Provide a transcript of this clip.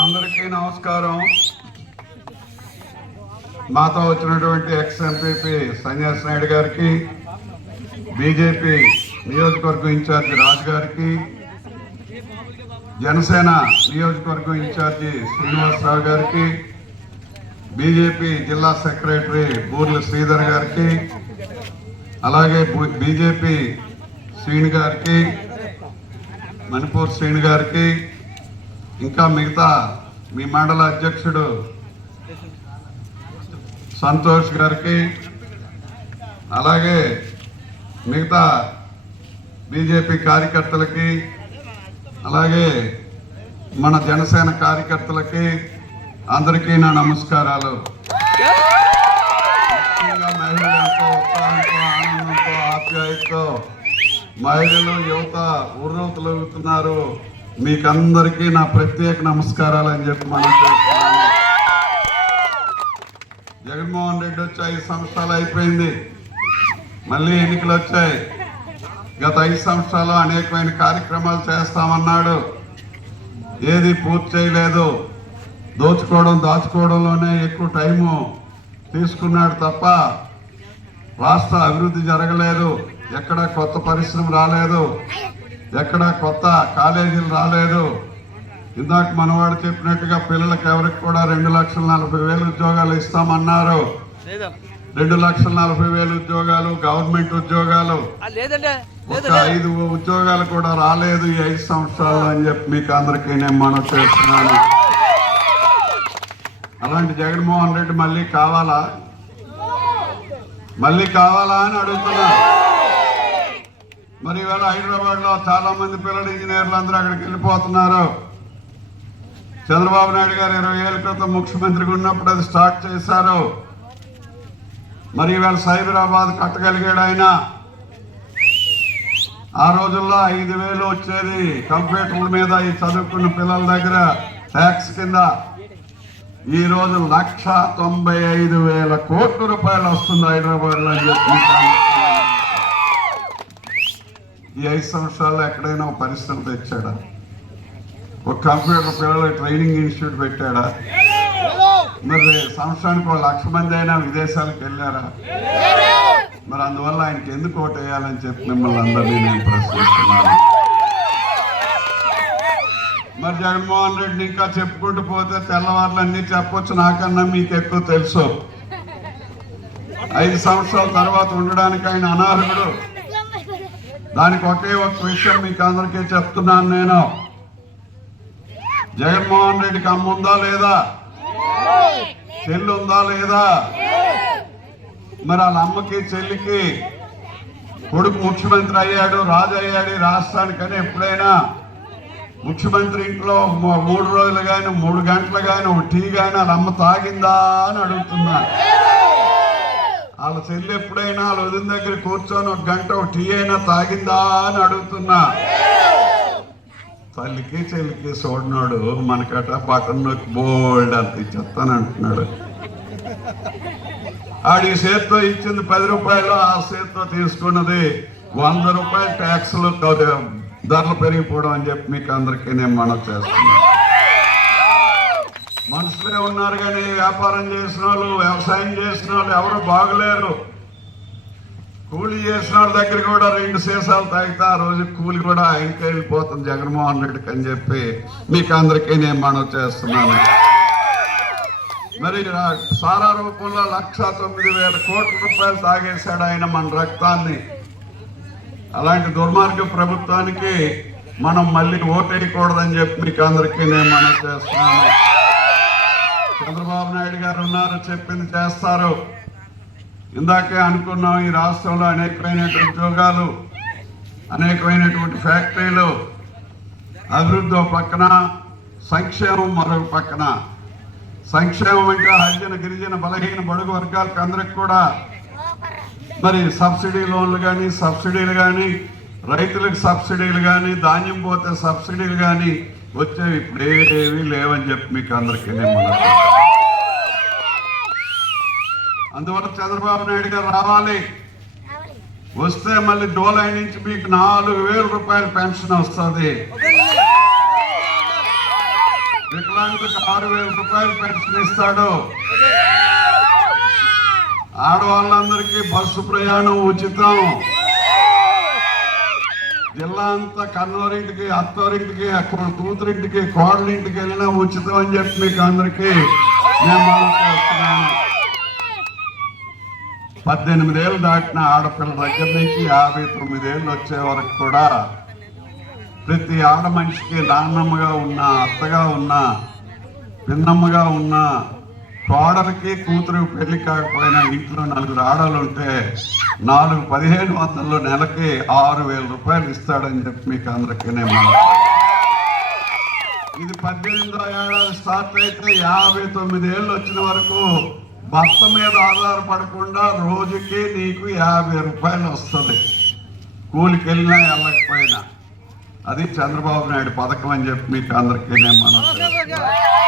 అందరికీ నమస్కారం. మాతో వచ్చినటువంటి ఎక్స్ ఎంపీపీ సన్యాస్ నాయుడు గారికి బీజేపీ నియోజకవర్గం ఇన్ఛార్జి రాజు గారికి జనసేన నియోజకవర్గం ఇన్ఛార్జి శ్రీనివాసరావు గారికి బీజేపీ జిల్లా సెక్రటరీ బూర్ల శ్రీధర్ గారికి అలాగే బీజేపీ శ్రీని గారికి మణిపూర్ శ్రీని గారికి ఇంకా మిగతా మీ మండల అధ్యక్షుడు సంతోష్ గారికి అలాగే మిగతా బీజేపీ కార్యకర్తలకి అలాగే మన జనసేన కార్యకర్తలకి అందరికీ నా నమస్కారాలు. ముఖ్యంగా మహిళలు ఉత్సాహంతో ఆనందంతో ఆప్యాయతతో మహిళలు యువత ఉర్రూతలుగుతున్నారు మీకందరికీ నా ప్రత్యేక నమస్కారాలు అని చెప్పి మనం జగన్మోహన్ రెడ్డి వచ్చి ఐదు సంవత్సరాలు అయిపోయింది. మళ్ళీ ఎన్నికలు వచ్చాయి. గత ఐదు సంవత్సరాలు అనేకమైన కార్యక్రమాలు చేస్తామన్నాడు. ఏది పూర్తి చేయలేదు. దోచుకోవడం దాచుకోవడంలోనే ఎక్కువ టైము తీసుకున్నాడు తప్ప రాష్ట్ర అభివృద్ధి జరగలేదు. ఎక్కడ కొత్త పరిశ్రమ రాలేదు. ఎక్కడ కొత్త కాలేజీలు రాలేదు. ఇందాక మనవాడు చెప్పినట్టుగా పిల్లలకు ఎవరికి కూడా రెండు లక్షల నలభై వేలు ఉద్యోగాలు ఇస్తామన్నారు. రెండు లక్షల నలభై వేలు ఉద్యోగాలు గవర్నమెంట్ ఉద్యోగాలు. ఒక ఐదు ఉద్యోగాలు కూడా రాలేదు ఈ ఐదు సంవత్సరాలు అని చెప్పి మీకు అందరికీ నేను మనం చేస్తున్నాను. అలాంటి జగన్మోహన్ రెడ్డి మళ్ళీ కావాలా? మళ్ళీ కావాలా అని అడుగుతున్నా. మరి ఇవాళ హైదరాబాద్లో చాలా మంది పిల్లలు ఇంజనీర్లు అందరూ అక్కడికి వెళ్ళిపోతున్నారు. చంద్రబాబు నాయుడు గారు ఇరవై ఏళ్ళ క్రితం ముఖ్యమంత్రిగా ఉన్నప్పుడు అది స్టార్ట్ చేశారు. మరి ఇవాళ సైబరాబాద్ కట్టగలిగాడు ఆయన. ఆ రోజుల్లో ఐదు వేలు వచ్చేది కంప్యూటర్ల మీద ఈ చదువుకున్న పిల్లల దగ్గర ట్యాక్స్ కింద. ఈ రోజు లక్ష తొంభై ఐదు వేల కోట్ల రూపాయలు వస్తుంది హైదరాబాద్లో అని చెప్పి. ఈ ఐదు సంవత్సరాల్లో ఎక్కడైనా ఒక పరిశ్రమ తెచ్చాడా? ఒక కంప్యూటర్ పిల్లలు ట్రైనింగ్ ఇన్స్టిట్యూట్ పెట్టాడా? మరి సంవత్సరానికి ఒక లక్ష మంది అయినా విదేశాలకు వెళ్ళారా? మరి అందువల్ల ఆయనకి ఎందుకు ఓటు వేయాలని చెప్పి మిమ్మల్ని అందరినీ నేను ప్రశ్నిస్తున్నాను. మరి జగన్మోహన్ రెడ్డి ఇంకా చెప్పుకుంటూ పోతే తెల్లవారులన్నీ చెప్పొచ్చు నాకన్నా మీకు ఎక్కువ తెలుసు. ఐదు సంవత్సరాల తర్వాత ఉండడానికి ఆయన అనార్హుడు. దానికి ఒకే ఒక విషయం మీకు అందరికీ చెప్తున్నాను నేను. జగన్మోహన్ రెడ్డికి అమ్మ ఉందా లేదా? చెల్లి ఉందా లేదా? మరి వాళ్ళ అమ్మకి చెల్లికి కొడుకు ముఖ్యమంత్రి అయ్యాడు రాజు అయ్యాడు రాష్ట్రానికైనా రాష్ట్రానికని ఎప్పుడైనా? ముఖ్యమంత్రి ఇంట్లో మూడు రోజులు కానీ మూడు గంటలు కానీ ఒక టీ కానీ వాళ్ళ అమ్మ తాగిందా అని అడుగుతున్నా. వాళ్ళ చెల్లి ఎప్పుడైనా వాళ్ళ వదిన దగ్గర కూర్చొని ఒక గంట ఒక టీ అయినా తాగిందా అని అడుగుతున్నా. తల్లికి చెల్లికి చూడనాడు మనకట బటన్ నొక్కి బోల్డ్ అంత ఇచ్చేస్తానంటున్నాడు ఆడి చేత్తో ఇచ్చింది పది రూపాయలు ఆ చేత్తో తీసుకున్నది వంద రూపాయలు ట్యాక్స్లు ధరలు పెరిగిపోవడం అని చెప్పి మీకు అందరికీ నేను మనం చేస్తున్నాను ఇక్కడే ఉన్నారు కానీ వ్యాపారం చేసిన వాళ్ళు వ్యవసాయం చేసిన వాళ్ళు ఎవరు బాగలేరు. కూలి చేసిన వాళ్ళ దగ్గర కూడా రెండు సీసాలు తాగితే ఆ రోజు కూలి కూడా ఆయనకి వెళ్ళిపోతుంది. జగన్మోహన్ రెడ్డికి అని చెప్పి మీకు అందరికీ నేను మనం చేస్తున్నాను. మరి సారా రూపంలో లక్ష తొమ్మిది వేల కోట్ల రూపాయలు తాగేశాడు ఆయన మన రక్తాన్ని. అలాంటి దుర్మార్గ ప్రభుత్వానికి మనం మళ్ళీ ఓటేయకూడదని చెప్పి మీకు అందరికీ నేను మనం చేస్తున్నాను. చంద్రబాబు నాయుడు గారు ఉన్నారు చెప్పింది చేస్తారు. ఇందాకే అనుకున్నాం ఈ రాష్ట్రంలో అనేకమైనటువంటి ఉద్యోగాలు అనేకమైనటువంటి ఫ్యాక్టరీలు అభివృద్ధి పక్కన సంక్షేమం మరొక పక్కన. సంక్షేమం ఇంకా హరిజన గిరిజన బలహీన బడుగు వర్గాలకు అందరికి కూడా. మరి సబ్సిడీ లోన్లు కానీ సబ్సిడీలు కానీ రైతులకు సబ్సిడీలు కానీ ధాన్యం పోతే సబ్సిడీలు కానీ వచ్చేవి ఇప్పుడేవి లేవని చెప్పి మీకు అందరికీ అందువల్ల చంద్రబాబు నాయుడు గారు రావాలి. వస్తే మళ్ళీ డోలై నుంచి మీకు నాలుగు వేల రూపాయల పెన్షన్ వస్తుంది. వికలాంగులకు ఆరు వేల రూపాయలు పెన్షన్ ఇస్తాడు. ఆడవాళ్ళందరికీ బస్సు ప్రయాణం ఉచితం. జిల్లా అంతా కన్నోరింటికి అత్తోరింటికి అక్కడ కూతురింటికి కోడలింటికి వెళ్ళినా ఉచితం అని చెప్పి మీకు అందరికీ నేను మనం చేస్తున్నాను. పద్దెనిమిదేళ్ళు దాటిన ఆడపిల్ల దగ్గర నుంచి యాభై తొమ్మిదేళ్ళు వచ్చే వరకు కూడా ప్రతి ఆడ మనిషికి నాన్నమ్మగా ఉన్న అత్తగా ఉన్న పిన్నమ్మగా ఉన్న కోడలికి కూతురు పెళ్ళి కాకపోయినా ఇంట్లో నలుగురు ఆడలు ఉంటే నాలుగు పదిహేను వందలు నెలకి ఆరు వేల రూపాయలు ఇస్తాడని చెప్పి మీకు అందరికీ నేను. ఇది పద్దెనిమిదో ఏడాది స్టార్ట్ అయితే యాభై తొమ్మిది ఏళ్ళు వచ్చిన వరకు భర్త మీద ఆధారపడకుండా రోజుకి నీకు యాభై రూపాయలు వస్తుంది. కూలికి వెళ్ళినా వెళ్ళకపోయినా. అది చంద్రబాబు నాయుడు పథకం అని చెప్పి మీకు అందరికీ నేను మనం